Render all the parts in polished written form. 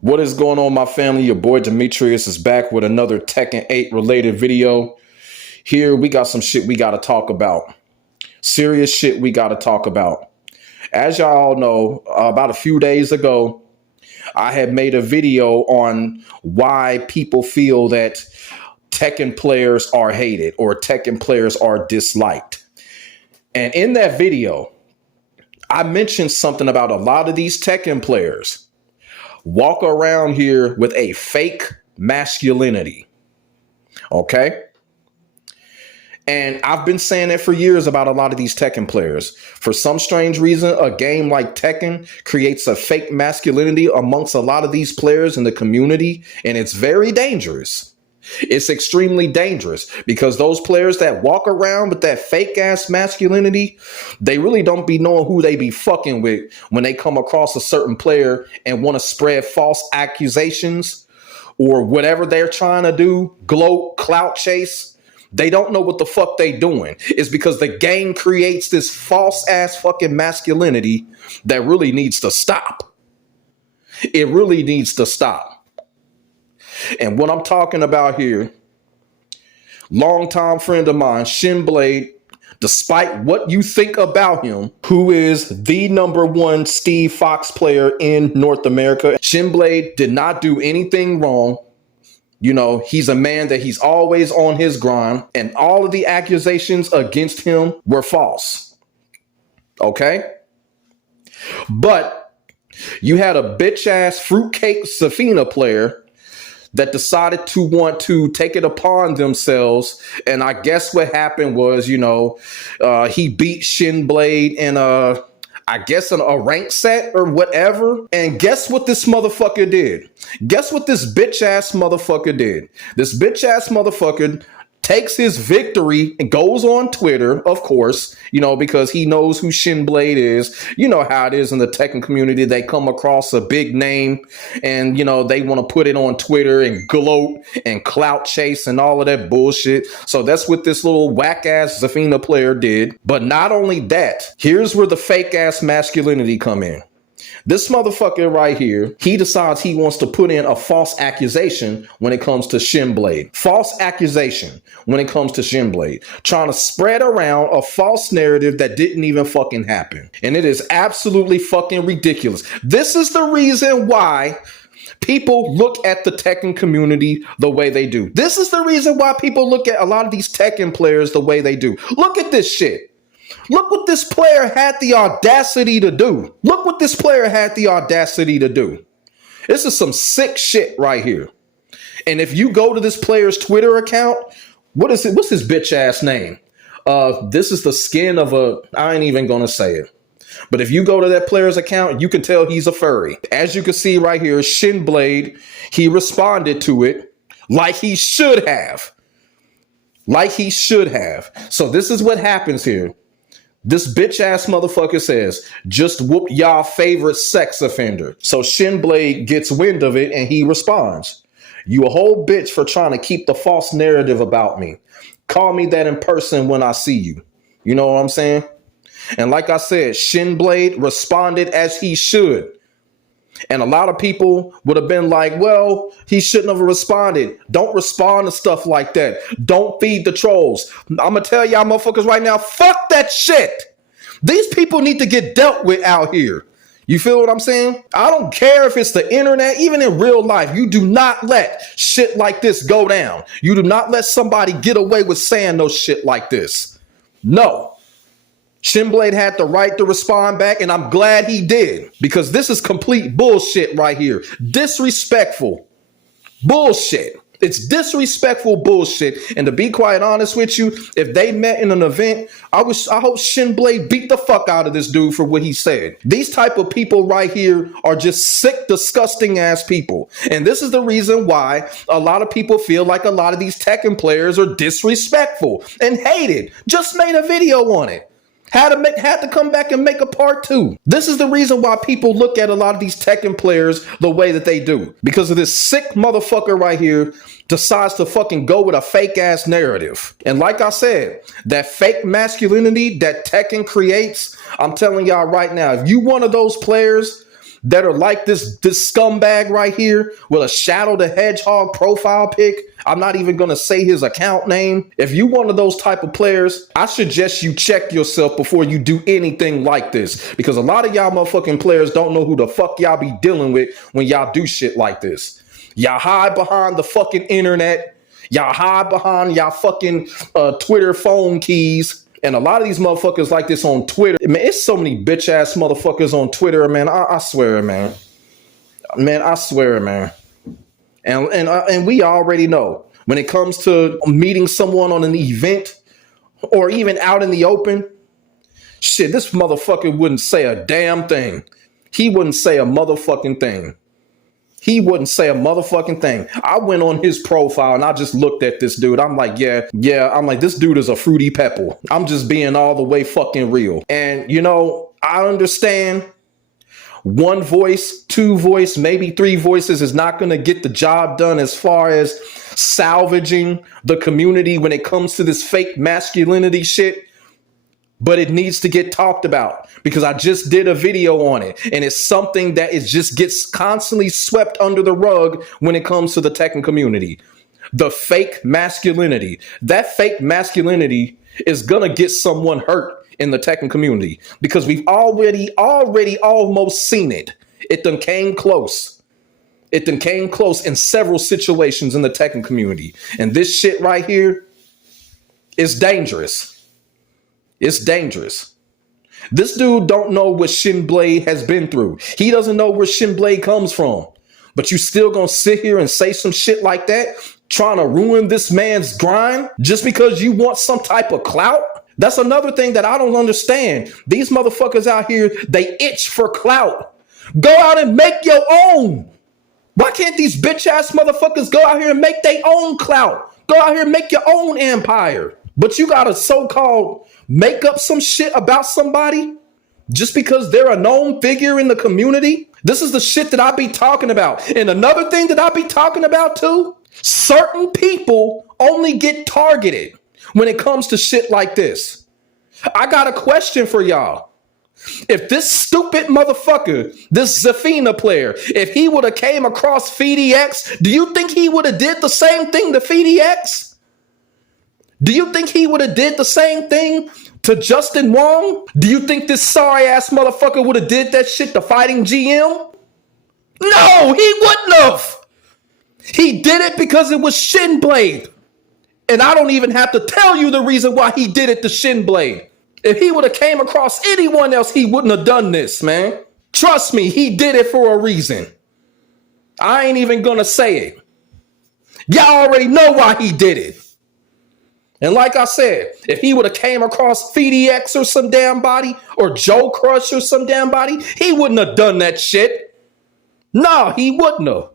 What is going on, my family? Your boy Demetrius is back with another Tekken 8 related video. Here we got some shit we got to talk about. Serious shit we got to talk about. As y'all all know, about a few days ago, I had made a video on why people feel that Tekken players are hated or Tekken players are disliked. And in that video, I mentioned something about a lot of these Tekken players walk around here with a fake masculinity. Okay? And I've been saying that for years about a lot of these Tekken players. For some strange reason, a game like Tekken creates a fake masculinity amongst a lot of these players in the community, and it's very dangerous. It's extremely dangerous because those players that walk around with that fake ass masculinity, they really don't be knowing who they be fucking with when they come across a certain player and want to spread false accusations or whatever they're trying to do, gloat, clout chase. They don't know what the fuck they doing. It's because the game creates this false ass fucking masculinity that really needs to stop. It really needs to stop. And what I'm talking about here, longtime friend of mine, Shinblade, despite what you think about him, who is the #1 Steve Fox player in North America, Shinblade did not do anything wrong. You know, he's a man that he's always on his grind, and all of the accusations against him were false. Okay? But you had a bitch ass fruitcake Safina player that decided to want to take it upon themselves. And I guess what happened was, he beat Shinblade in I guess in a rank set or whatever. And guess what this motherfucker did? Guess what this bitch ass motherfucker did? This bitch ass motherfucker takes his victory and goes on Twitter, of course, because he knows who Shinblade is. You know how it is in the Tekken community. They come across a big name and, they want to put it on Twitter and gloat and clout chase and all of that bullshit. So that's what this little whack ass Zafina player did. But not only that, here's where the fake ass masculinity come in. This motherfucker right here, he decides he wants to put in a false accusation when it comes to Shinblade. False accusation when it comes to Shinblade. Trying to spread around a false narrative that didn't even fucking happen. And it is absolutely fucking ridiculous. This is the reason why people look at the Tekken community the way they do. This is the reason why people look at a lot of these Tekken players the way they do. Look at this shit. Look what this player had the audacity to do. Look what this player had the audacity to do. This is some sick shit right here. And if you go to this player's Twitter account, what's his bitch ass name? This is the skin of I ain't even gonna say it. But if you go to that player's account, you can tell he's a furry. As you can see right here, Shinblade, he responded to it like he should have. Like he should have. So this is what happens here. This bitch ass motherfucker says, just whoop y'all favorite sex offender. So Shinblade gets wind of it and he responds, you a whole bitch for trying to keep the false narrative about me. Call me that in person when I see you. You know what I'm saying? And like I said, Shinblade responded as he should. And a lot of people would have been like, well, he shouldn't have responded. Don't respond to stuff like that. Don't feed the trolls. I'm going to tell y'all motherfuckers right now, fuck that shit. These people need to get dealt with out here. You feel what I'm saying? I don't care if it's the internet, even in real life. You do not let shit like this go down. You do not let somebody get away with saying no shit like this. No. Shinblade had the right to respond back, and I'm glad he did, because this is complete bullshit right here. Disrespectful bullshit. It's disrespectful bullshit. And to be quite honest with you, if they met in an event, I hope Shinblade beat the fuck out of this dude for what he said. These type of people right here are just sick, disgusting ass people. And this is the reason why a lot of people feel like a lot of these Tekken players are disrespectful and hated. Just made a video on it. Had to come back and make a part 2. This is the reason why people look at a lot of these Tekken players the way that they do. Because of this sick motherfucker right here decides to fucking go with a fake ass narrative. And like I said, that fake masculinity that Tekken creates, I'm telling y'all right now, if you one of those players that are like this scumbag right here with a Shadow the Hedgehog profile pic. I'm not even going to say his account name. If you one of those type of players, I suggest you check yourself before you do anything like this, because a lot of y'all motherfucking players don't know who the fuck y'all be dealing with when y'all do shit like this. Y'all hide behind the fucking internet. Y'all hide behind y'all fucking Twitter phone keys. And a lot of these motherfuckers like this on Twitter. Man, it's so many bitch ass motherfuckers on Twitter, man. I swear, man. Man, I swear, man. And we already know when it comes to meeting someone on an event or even out in the open, shit, this motherfucker wouldn't say a damn thing. He wouldn't say a motherfucking thing. He wouldn't say a motherfucking thing. I went on his profile and I just looked at this dude. I'm like, yeah. I'm like, this dude is a fruity pebble. I'm just being all the way fucking real. And, you know, I understand one voice, two voice, maybe three voices is not going to get the job done as far as salvaging the community when it comes to this fake masculinity shit. But it needs to get talked about because I just did a video on it, and it's something that it just gets constantly swept under the rug when it comes to the Tekken community. The fake masculinity. That fake masculinity is going to get someone hurt in the Tekken community because we've already almost seen it. It done came close. It done came close in several situations in the Tekken community. And this shit right here is dangerous. It's dangerous. This dude don't know what Shinblade has been through. He doesn't know where Shinblade comes from. But you still gonna sit here and say some shit like that, trying to ruin this man's grind just because you want some type of clout? That's another thing that I don't understand. These motherfuckers out here, they itch for clout. Go out and make your own. Why can't these bitch ass motherfuckers go out here and make their own clout? Go out here and make your own empire. But you got to so-called make up some shit about somebody just because they're a known figure in the community. This is the shit that I be talking about. And another thing that I be talking about too, certain people only get targeted when it comes to shit like this. I got a question for y'all. If this stupid motherfucker, this Zafina player, if he would have came across FeedyX, do you think he would have did the same thing to FeedyX? Do you think he would have did the same thing to Justin Wong? Do you think this sorry ass motherfucker would have did that shit to Fighting GM? No, he wouldn't have. He did it because it was Shinblade. And I don't even have to tell you the reason why he did it to Shinblade. If he would have came across anyone else, he wouldn't have done this, man. Trust me, he did it for a reason. I ain't even gonna say it. Y'all already know why he did it. And like I said, if he would have came across FeedyX or some damn body, or Joe Crush or some damn body, he wouldn't have done that shit. No, he wouldn't have.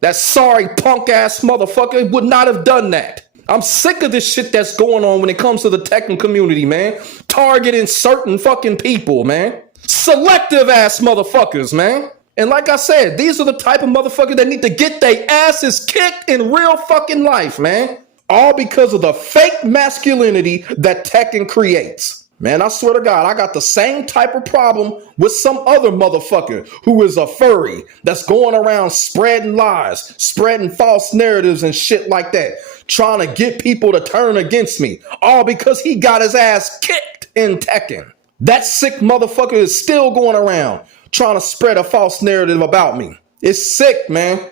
That sorry punk ass motherfucker would not have done that. I'm sick of this shit that's going on when it comes to the Tekken community, man. Targeting certain fucking people, man. Selective ass motherfuckers, man. And like I said, these are the type of motherfuckers that need to get their asses kicked in real fucking life, man. All because of the fake masculinity that Tekken creates. Man, I swear to God, I got the same type of problem with some other motherfucker who is a furry that's going around spreading lies, spreading false narratives and shit like that, trying to get people to turn against me, all because he got his ass kicked in Tekken. That sick motherfucker is still going around trying to spread a false narrative about me. It's sick, man.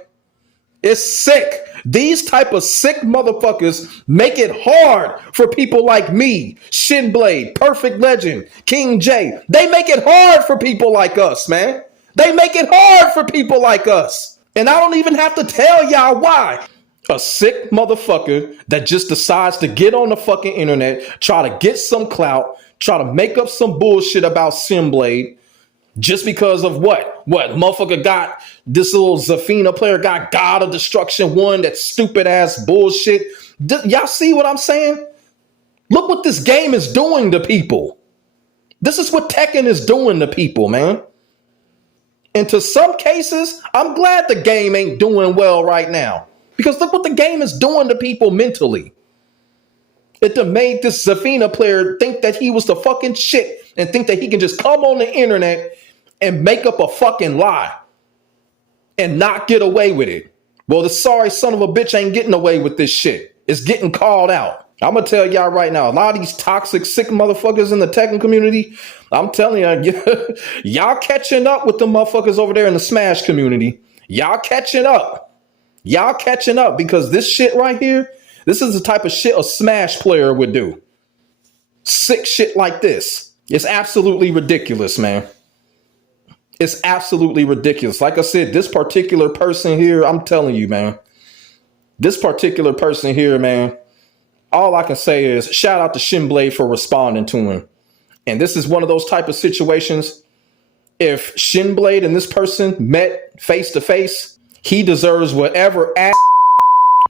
It's sick. These type of sick motherfuckers make it hard for people like me, Shinblade, Perfect Legend, King J. They make it hard for people like us, man. They make it hard for people like us. And I don't even have to tell y'all why. A sick motherfucker that just decides to get on the fucking internet, try to get some clout, try to make up some bullshit about Shinblade. Just because of what? What? Motherfucker got this little Zafina player got God of Destruction 1, that stupid ass bullshit. Y'all see what I'm saying? Look what this game is doing to people. This is what Tekken is doing to people, man. And to some cases, I'm glad the game ain't doing well right now. Because look what the game is doing to people mentally. It done made this Zafina player think that he was the fucking shit and think that he can just come on the internet and make up a fucking lie and not get away with it. Well, the sorry son of a bitch ain't getting away with this shit. It's getting called out. I'm going to tell y'all right now, a lot of these toxic, sick motherfuckers in the Tekken community, I'm telling you, y'all catching up with the motherfuckers over there in the Smash community. Y'all catching up. Y'all catching up because this shit right here, this is the type of shit a Smash player would do. Sick shit like this. It's absolutely ridiculous, man. It's absolutely ridiculous. Like I said, this particular person here, I'm telling you, man, this particular person here, man, all I can say is shout out to Shinblade for responding to him. And this is one of those type of situations. If Shinblade and this person met face to face, he deserves whatever ass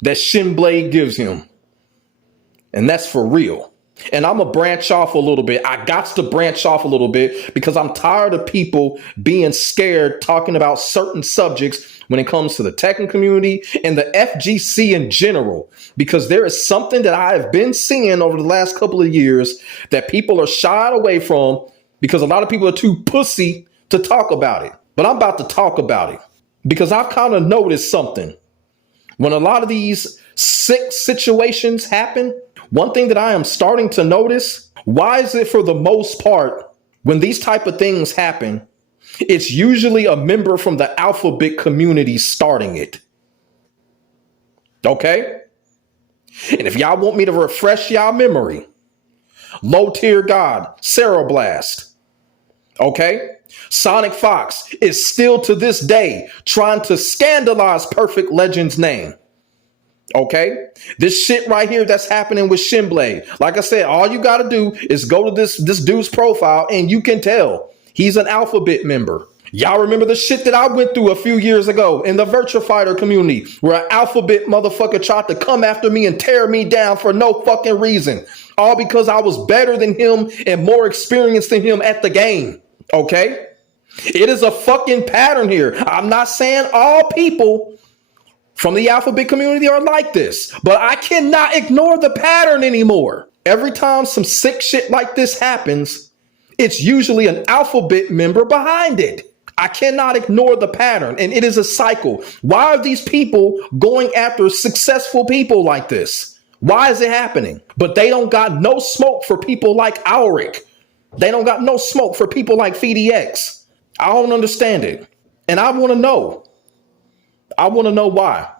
that Shinblade gives him. And that's for real. And I'm going to branch off a little bit. I got to branch off a little bit because I'm tired of people being scared talking about certain subjects when it comes to the Tekken community and the FGC in general, because there is something that I have been seeing over the last couple of years that people are shied away from because a lot of people are too pussy to talk about it. But I'm about to talk about it because I've kind of noticed something. When a lot of these sick situations happen, one thing that I am starting to notice, why is it for the most part, when these type of things happen, it's usually a member from the alphabet community starting it. Okay? And if y'all want me to refresh y'all memory, Low Tier God, Cereblast. Okay? Sonic Fox is still to this day trying to scandalize Perfect Legend's name. Okay, this shit right here that's happening with Shinblade. Like I said, all you got to do is go to this dude's profile and you can tell he's an alphabet member. Y'all remember the shit that I went through a few years ago in the Virtua Fighter community where an alphabet motherfucker tried to come after me and tear me down for no fucking reason. All because I was better than him and more experienced than him at the game. Okay, it is a fucking pattern here. I'm not saying all people from the alphabet community are like this, but I cannot ignore the pattern anymore. Every time some sick shit like this happens, it's usually an alphabet member behind it. I cannot ignore the pattern, and it is a cycle. Why are these people going after successful people like this? Why is it happening? But they don't got no smoke for people like Auric. They don't got no smoke for people like FDX. I don't understand it. And I want to know. I want to know why.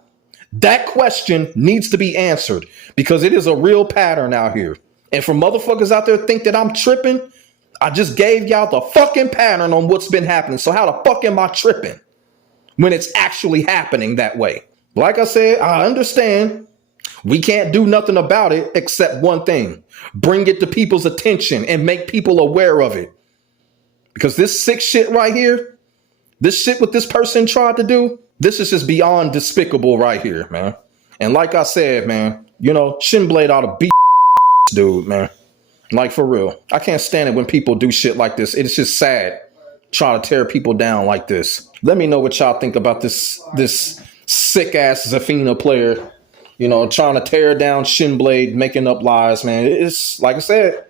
That question needs to be answered because it is a real pattern out here. And for motherfuckers out there think that I'm tripping, I just gave y'all the fucking pattern on what's been happening. So how the fuck am I tripping when it's actually happening that way? Like I said, I understand we can't do nothing about it except one thing. Bring it to people's attention and make people aware of it. Because this sick shit right here, this shit what this person tried to do, this is just beyond despicable right here, man. And like I said, man, you know, Shinblade ought to beat dude, man. Like, for real. I can't stand it when people do shit like this. It's just sad trying to tear people down like this. Let me know what y'all think about this sick-ass Zafina player, you know, trying to tear down Shinblade, making up lies, man. It's, like I said,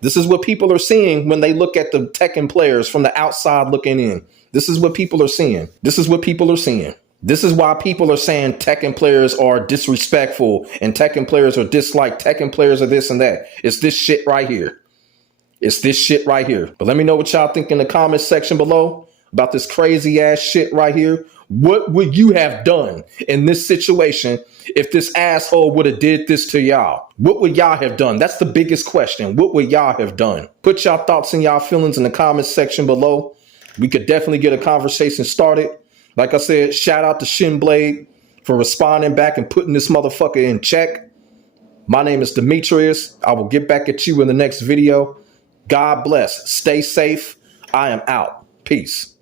this is what people are seeing when they look at the Tekken players from the outside looking in. This is what people are seeing. This is what people are seeing. This is why people are saying Tekken players are disrespectful and Tekken players are disliked. Tekken players are this and that. It's this shit right here. It's this shit right here. But let me know what y'all think in the comments section below about this crazy ass shit right here. What would you have done in this situation if this asshole would have did this to y'all? What would y'all have done? That's the biggest question. What would y'all have done? Put y'all thoughts and y'all feelings in the comments section below. We could definitely get a conversation started. Like I said, shout out to Shinblade for responding back and putting this motherfucker in check. My name is Demetrius. I will get back at you in the next video. God bless. Stay safe. I am out. Peace.